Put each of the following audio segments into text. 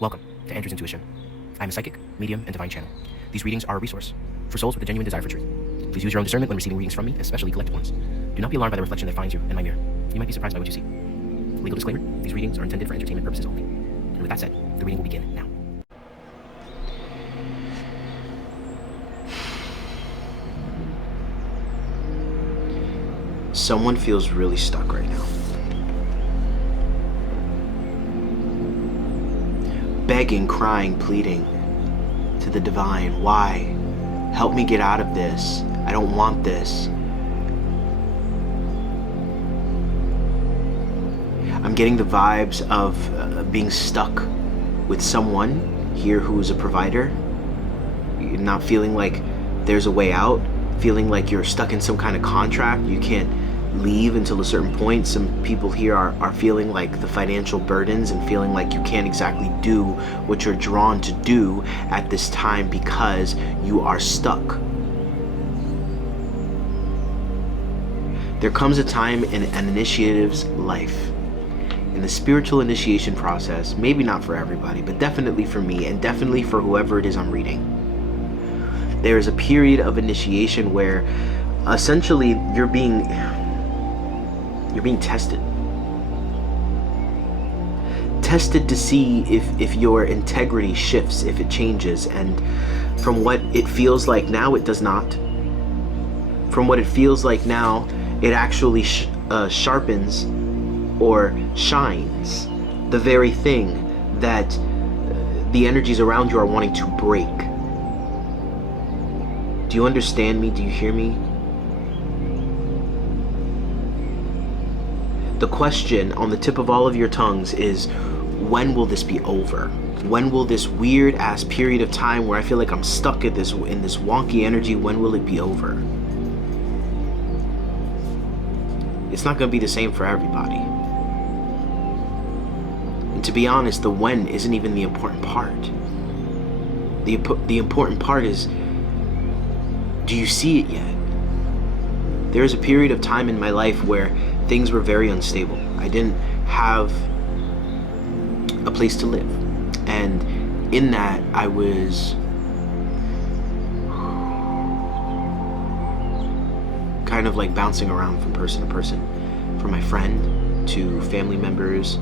Welcome to Andrew's Intuition. I'm a psychic, medium, and divine channel. These readings are a resource for souls with a genuine desire for truth. Please use your own discernment when receiving readings from me, especially collective ones. Do not be alarmed by the reflection that finds you in my mirror. You might be surprised by what you see. Legal disclaimer, these readings are intended for entertainment purposes only. And with that said, the reading will begin now. Someone feels really stuck right now. Begging, crying, pleading to the divine, why? Help me get out of this. I don't want this. I'm getting the vibes of being stuck with someone here who is a provider. You're not feeling like there's a way out, feeling like you're stuck in some kind of contract. You can't leave until a certain point. Some people here are feeling like the financial burdens and feeling like you can't exactly do what you're drawn to do at this time because you are stuck. There comes a time in an initiative's life, in the spiritual initiation process, maybe not for everybody, but definitely for me and definitely for whoever it is I'm reading. There is a period of initiation where essentially you're being tested to see if your integrity shifts, if it changes, and from what it feels like now, it does not. From what it feels like now, it actually sharpens or shines the very thing that the energies around you are wanting to break. Do you understand me? Do you hear me? The question on the tip of all of your tongues is, when will this be over? When will this weird ass period of time where I feel like I'm stuck in this wonky energy, when will it be over? It's not going to be the same for everybody. And to be honest, the when isn't even the important part. The important part is, do you see it yet? There is a period of time in my life where things were very unstable. I didn't have a place to live. And in that, I was kind of like bouncing around from person to person, from my friend to family members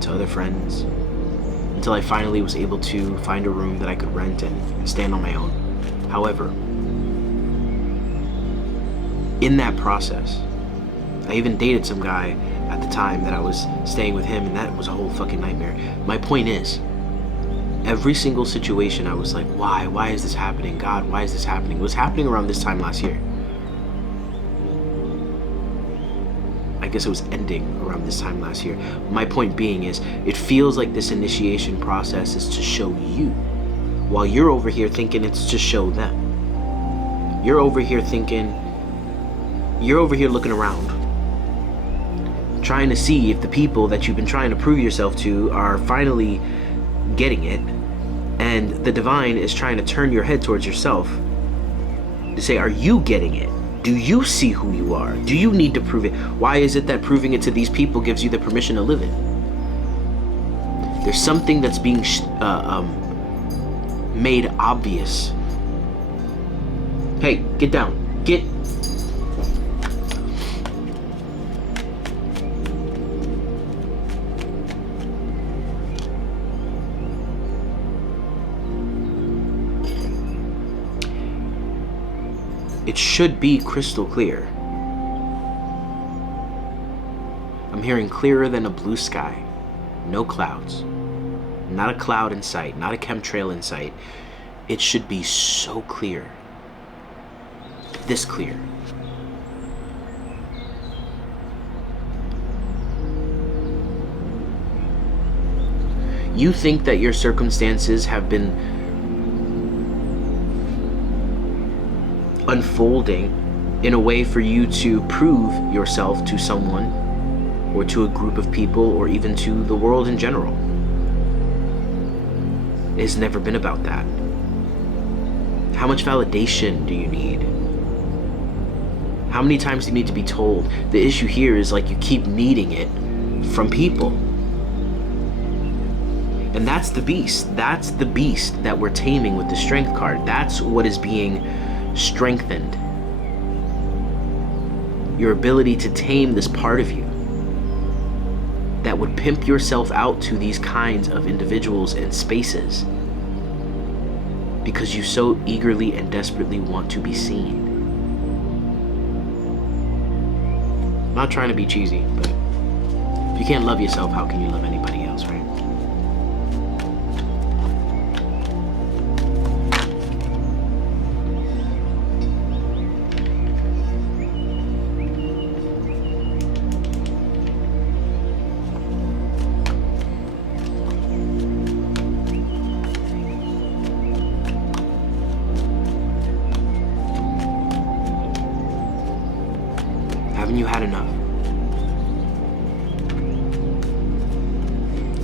to other friends, until I finally was able to find a room that I could rent and stand on my own. However, in that process, I even dated some guy at the time that I was staying with him, and that was a whole fucking nightmare. My point is, every single situation I was like, why? Why is this happening? God, why is this happening? It was happening around this time last year. I guess it was ending around this time last year. My point being is, it feels like this initiation process is to show you, while you're over here thinking it's to show them. You're over here looking around, trying to see if the people that you've been trying to prove yourself to are finally getting it, and the divine is trying to turn your head towards yourself to say, are you getting it? Do you see who you are? Do you need to prove it? Why is it that proving it to these people gives you the permission to live it? There's something that's being made obvious. Hey, get down. Get. It should be crystal clear. I'm hearing clearer than a blue sky. No clouds. Not a cloud in sight. Not a chemtrail in sight. It should be so clear. This clear. You think that your circumstances have been unfolding in a way for you to prove yourself to someone or to a group of people or even to the world in general. It has never been about that. How much validation do you need? How many times do you need to be told? The issue here is like you keep needing it from people. And that's the beast. That's the beast that we're taming with the strength card. That's what is being strengthened. Your ability to tame this part of you that would pimp yourself out to these kinds of individuals and spaces because you so eagerly and desperately want to be seen. I'm not trying to be cheesy, but if you can't love yourself, how can you love anybody else, right? Haven't you had enough?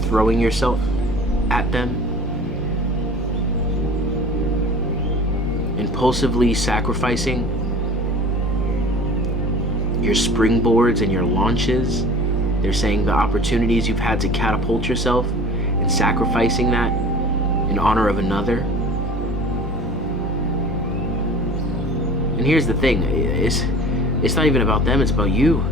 Throwing yourself at them, impulsively sacrificing your springboards and your launches. They're saying the opportunities you've had to catapult yourself and sacrificing that in honor of another. And here's the thing, it's not even about them, it's about you.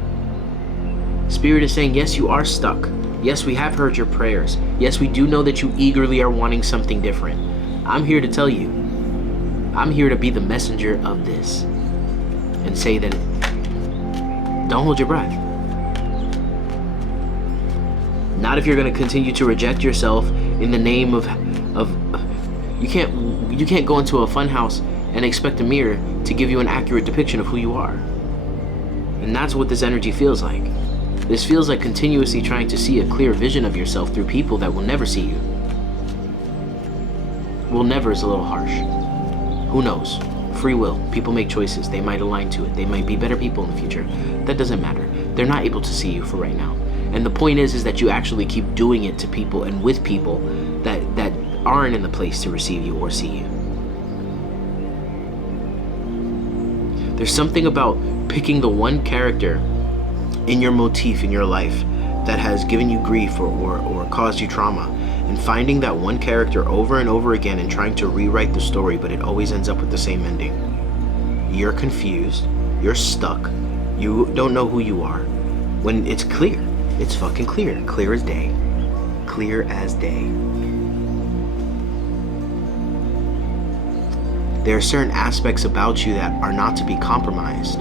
Spirit is saying, yes, you are stuck. Yes, we have heard your prayers. Yes, we do know that you eagerly are wanting something different. I'm here to tell you. I'm here to be the messenger of this. And say that, don't hold your breath. Not if you're going to continue to reject yourself in the name of you can't go into a fun house and expect a mirror to give you an accurate depiction of who you are. And that's what this energy feels like. This feels like continuously trying to see a clear vision of yourself through people that will never see you. Will never is a little harsh. Who knows? Free will. People make choices. They might align to it. They might be better people in the future. That doesn't matter. They're not able to see you for right now. And the point is that you actually keep doing it to people and with people that aren't in the place to receive you or see you. There's something about picking the one character in your motif in your life that has given you grief or caused you trauma, and finding that one character over and over again and trying to rewrite the story, but it always ends up with the same ending. You're confused, you're stuck, you don't know who you are, when it's clear. It's fucking clear. Clear as day. Clear as day. There are certain aspects about you that are not to be compromised.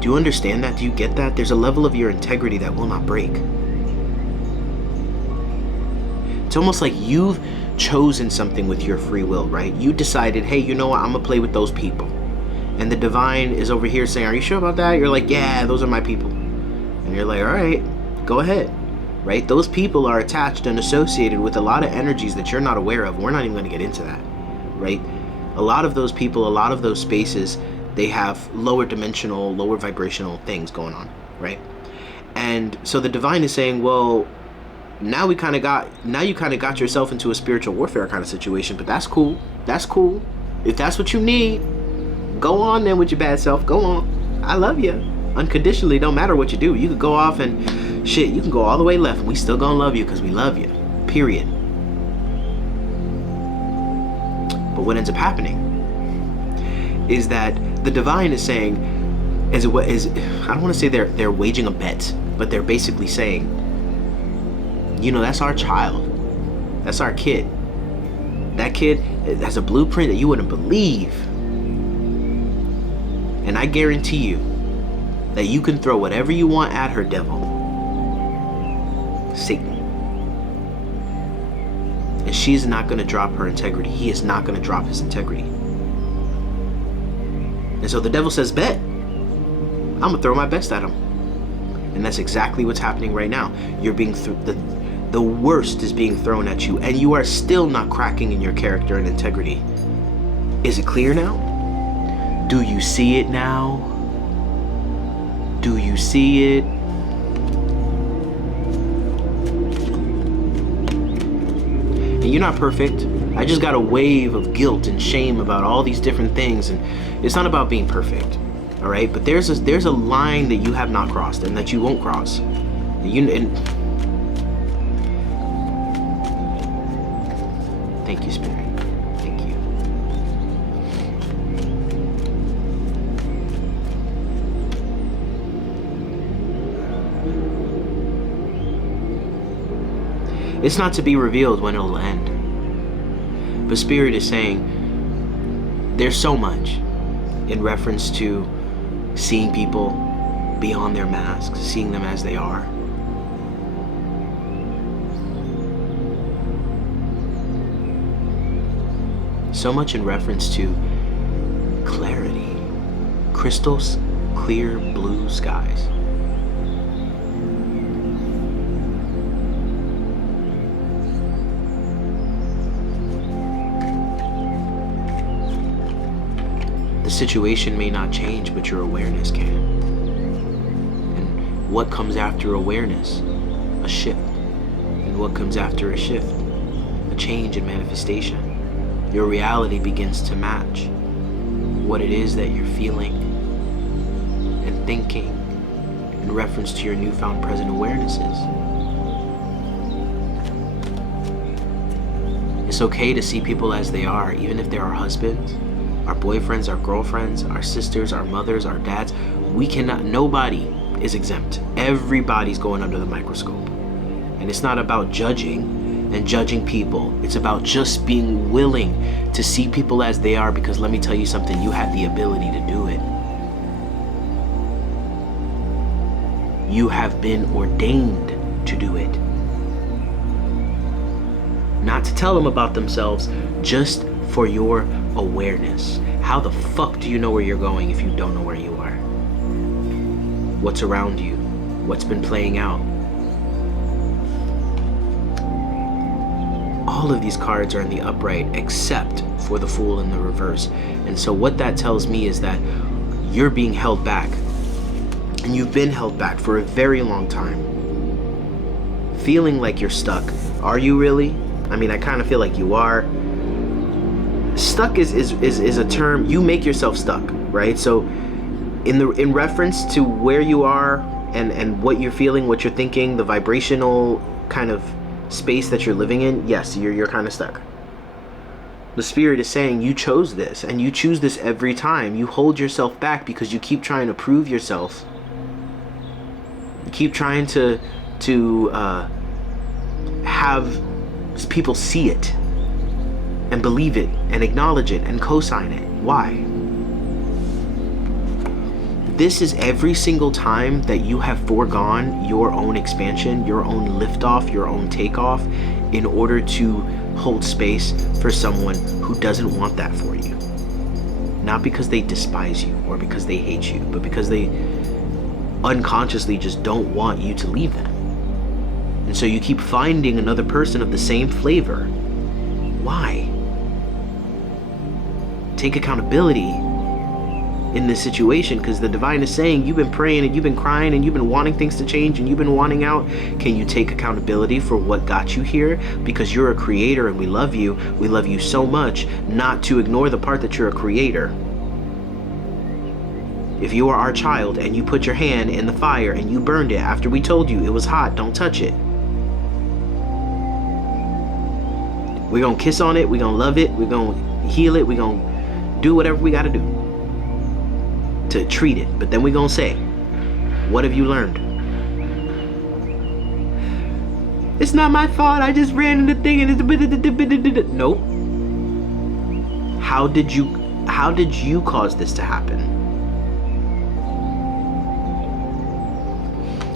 Do you understand that? Do you get that? There's a level of your integrity that will not break. It's almost like you've chosen something with your free will, right? You decided, hey, you know what? I'm gonna play with those people. And the divine is over here saying, are you sure about that? You're like, yeah, those are my people. And you're like, all right, go ahead, right? Those people are attached and associated with a lot of energies that you're not aware of. We're not even gonna get into that, right? A lot of those people, a lot of those spaces, they have lower dimensional, lower vibrational things going on, right? And so the divine is saying, well, now you kind of got yourself into a spiritual warfare kind of situation, but that's cool. That's cool. If that's what you need, go on then with your bad self. Go on. I love you unconditionally. Don't matter what you do. You could go off and shit. You can go all the way left, and we still gonna love you because we love you. Period. But what ends up happening is that the divine is saying, I don't want to say they're waging a bet, but they're basically saying, you know, that's our child. That's our kid. That kid has a blueprint that you wouldn't believe. And I guarantee you that you can throw whatever you want at her, devil. Satan. And she's not going to drop her integrity. He is not going to drop his integrity. And so the devil says, bet. I'm going to throw my best at him. And that's exactly what's happening right now. You're being the worst is being thrown at you, and you are still not cracking in your character and integrity. Is it clear now? Do you see it now? Do you see it? And you're not perfect. I just got a wave of guilt and shame about all these different things, and it's not about being perfect, all right? But there's a line that you have not crossed and that you won't cross. Thank you, Spirit. Thank you. It's not to be revealed when it'll end. But Spirit is saying there's so much in reference to seeing people beyond their masks, seeing them as they are. So much in reference to clarity, crystal clear blue skies. The situation may not change, but your awareness can. And what comes after awareness? A shift. And what comes after a shift? A change in manifestation. Your reality begins to match what it is that you're feeling and thinking in reference to your newfound present awarenesses. It's okay to see people as they are, even if they're our husbands, our boyfriends, our girlfriends, our sisters, our mothers, our dads. We cannot, nobody is exempt. Everybody's going under the microscope. And it's not about judging and judging people. It's about just being willing to see people as they are, because let me tell you something, you have the ability to do it. You have been ordained to do it. Not to tell them about themselves, just for your awareness. How the fuck do you know where you're going if you don't know where you are? What's around you? What's been playing out? All of these cards are in the upright except for the Fool in the reverse. And so what that tells me is that you're being held back. And you've been held back for a very long time. Feeling like you're stuck. Are you really? I mean, I kind of feel like you are. Stuck is a term, you make yourself stuck, right? So in reference to where you are and what you're feeling, what you're thinking, the vibrational kind of space that you're living in, yes, you're kind of stuck. The Spirit is saying you chose this, and you choose this every time. You hold yourself back because you keep trying to prove yourself. You keep trying to have people see it and believe it and acknowledge it and co-sign it. Why? This is every single time that you have foregone your own expansion, your own liftoff, your own takeoff in order to hold space for someone who doesn't want that for you. Not because they despise you or because they hate you, but because they unconsciously just don't want you to leave them. And so you keep finding another person of the same flavor. Why? Take accountability in this situation, because the divine is saying you've been praying and you've been crying and you've been wanting things to change and you've been wanting out. Can you take accountability for what got you here? Because you're a creator and we love you. We love you so much not to ignore the part that you're a creator. If you are our child and you put your hand in the fire and you burned it after we told you it was hot, don't touch it. We're gonna kiss on it, we're gonna love it, we're gonna heal it, we're gonna do whatever we gotta do to treat it. But then we're gonna say, what have you learned? It's not my fault, I just ran into the thing and it's nope. How did you cause this to happen?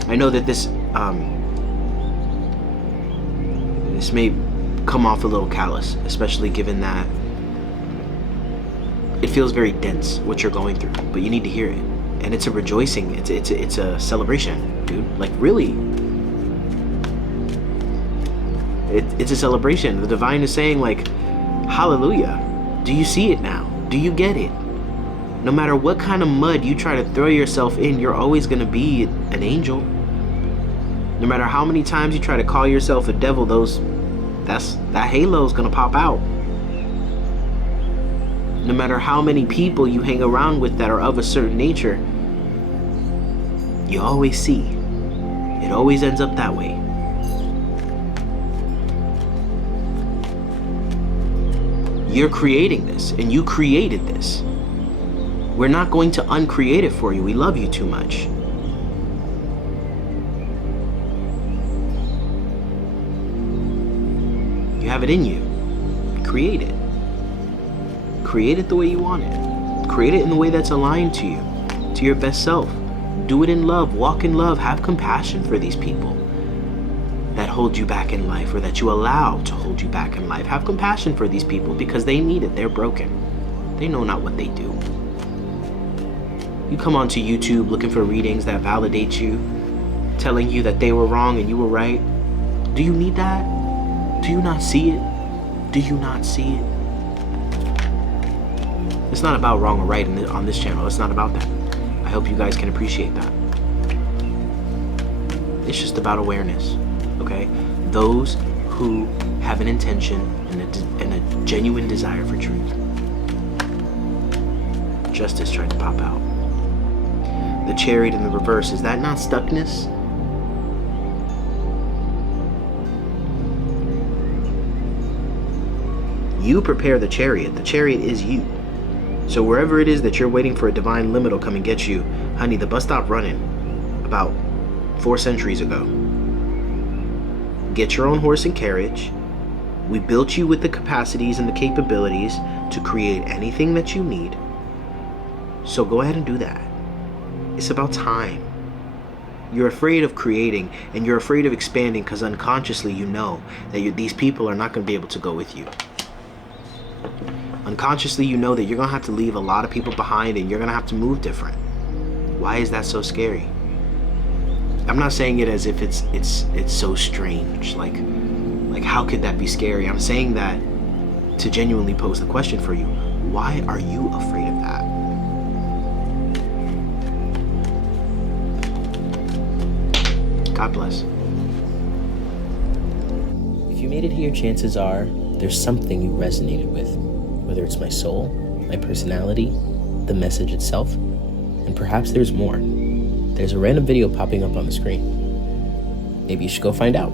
I know that this may come off a little callous, especially given that it feels very dense what you're going through, but you need to hear it. And it's a rejoicing, it's a celebration, dude. Like, really, it's a celebration. The divine is saying, like, hallelujah. Do you see it now? Do you get it? No matter what kind of mud you try to throw yourself in, you're always going to be an angel. No matter how many times you try to call yourself a devil, that halo's going to pop out. No matter how many people you hang around with that are of a certain nature, you always see. It always ends up that way. You're creating this, and you created this. We're not going to uncreate it for you. We love you too much. You have it in you. Create it. Create it the way you want it. Create it in the way that's aligned to you, to your best self. Do it in love. Walk in love. Have compassion for these people that hold you back in life, or that you allow to hold you back in life. Have compassion for these people because they need it. They're broken. They know not what they do. You come onto YouTube looking for readings that validate you, telling you that they were wrong and you were right. Do you need that? Do you not see it? Do you not see it? It's not about wrong or right on this channel. It's not about that. I hope you guys can appreciate that. It's just about awareness, okay? Those who have an intention and a genuine desire for truth. Justice tried to pop out. The Chariot in the reverse, is that not stuckness? You prepare the Chariot. The Chariot is you. So wherever it is that you're waiting for a divine limit will come and get you, honey, the bus stopped running about 4 centuries ago. Get your own horse and carriage. We built you with the capacities and the capabilities to create anything that you need. So go ahead and do that. It's about time. You're afraid of creating and you're afraid of expanding because unconsciously you know that these people are not going to be able to go with you. Unconsciously you know that you're going to have to leave a lot of people behind and you're going to have to move different. Why is that so scary? I'm not saying it as if it's so strange. Like how could that be scary? I'm saying that to genuinely pose the question for you. Why are you afraid of that? God bless. If you made it here, chances are there's something you resonated with, whether it's my soul, my personality, the message itself, and perhaps there's more. There's a random video popping up on the screen. Maybe you should go find out.